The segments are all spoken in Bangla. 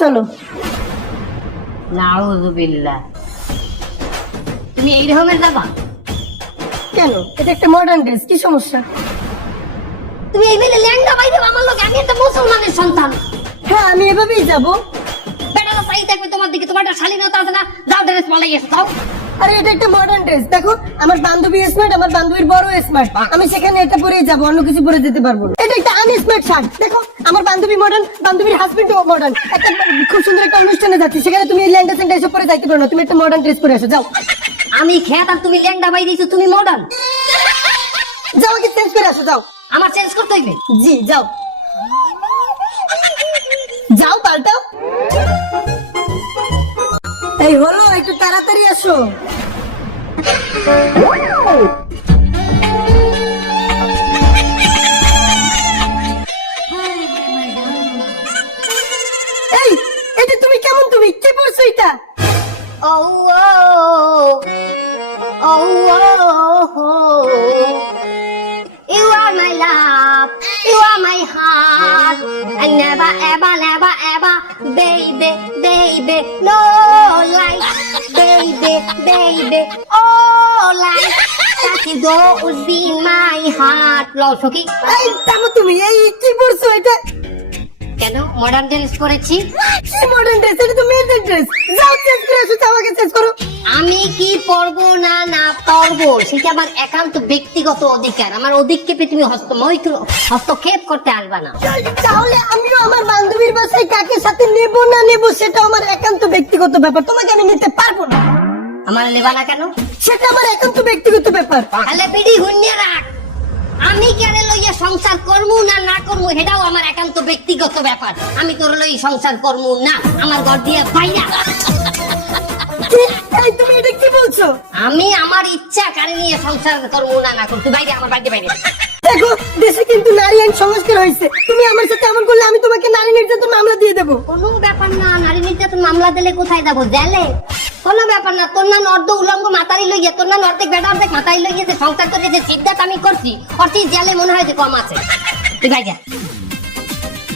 চলো। নাউযুবিল্লাহ, তুমি এই রকমের যাবা? কেন, এটা একটা মডার্ন ড্রেস, কি সমস্যা? তুমি এই বেলে ল্যাংড়া বাইরে আমার লোক, আমি একটা মুসলমানের সন্তান। হ্যাঁ, আমি এভাবেই যাব। বেটারা চাই থাকবে তোমার দিকে, তোমার একটা শালীনতা আছে না? যাও ড্রেস পালাই এসে দাও। আরে এটা একটা মডার্ন ড্রেস, দেখো আমার বান্ধবী স্মার্ট, আমার বান্ধবীর বড় স্মার্ট, আমি সেখানে এটা পরেই যাব, অন্য কিছু পরে যেতে পারবো না। এটা একটা আনস্মার্ট শার্ট, দেখো আমার বান্ধবী মডার্ন, বান্ধবীর হাজবেন্ডও মডার্ন, একটা খুব সুন্দর একটা অনুষ্ঠানে যাচ্ছি, সেখানে তুমি এই ল্যাংড়া স্যাংড়া এসব পরে যাইতে পারো না, তুমি একটা মডার্ন ড্রেস পরে আসো, যাও। আমি খেত আর তুমি ল্যাংড়া বাইরে এসে তুমি মডার্ন। যাও, আগে চেঞ্জ করে আসো, যাও। আমার চেঞ্জ করতে হইবে? জি, যাও যাও, পাল্টাও। এই হলো, একটু তাড়াতাড়ি আসো। এই, এটা তুমি কেমন, তুমি কি পড়ছো এটা? ও ও ও You are my love, you are my heart, and never ever, never ever, baby, baby, no life, baby, baby, oh life, that you don't be my heart. লও সখী, এই থামো তুমি, এই কি পড়ছো এটা? কেন মডার্ন ড্রেস করেছি? কি মডার্ন ড্রেস, এটা তো মেয়েদের ড্রেস। যাও চেঞ্জ করে আসো, যাও আগে চেঞ্জ করো। আমি কি পরবো না না পরবো সেটা আমার একান্ত ব্যক্তিগত অধিকার। আমার অধিক্ষেপে তুমি হস্তক্ষেপ করতে আসবা না। তাহলে আমিও আমার বান্ধবীর বাসায় কাকে সাথে নেব না নেব সেটা আমার একান্ত ব্যক্তিগত ব্যাপার, তোমাকে আমি নিতে পারবো না। আমার নেবা না কেন? সেটা আমার একান্ত ব্যক্তিগত ব্যাপার। তাহলে পিড়ি হুন্যে রাখ, আমি কেন লইয়া সংসার করবো না না করবো সেটাও আমার একান্ত ব্যক্তিগত ব্যাপার। আমি তোর লই সংসার করবো না, আমার ঘর দিয়ে বাইরা। কি? এই তুমি এটা কি বলছো? আমি আমার ইচ্ছা কারে নিয়ে সংসার করবো না না করবো, বাইরে আমার বাড়িতে বাইরে। দেখো, দেশে কিন্তু নারী আইন সংস্কার হয়েছে, তুমি আমার সাথে এমন করলে আমি তোমাকে নারী নির্যাতন মামলা দিয়ে দেবো। কোনো ব্যাপার না, নারী নির্যাতন মামলা দিলে কোথায় যাবো, জেলে? কোনো ব্যাপার না, তোর না অর্ধ উলঙ্গ মাতারি লইয়া, তোর না অর্ধেক বেটা অর্ধেক মাতারি লইয়া যে সংসার করে যে সিদ্ধাত আমি করছি, অর্থই জেলে মনে হয় যে কম আছে। তুই ভাই যা,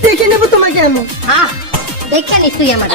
দেখে নেবো তোমাকে আমি। হ্যাঁ দেখে নিস তুই আমার।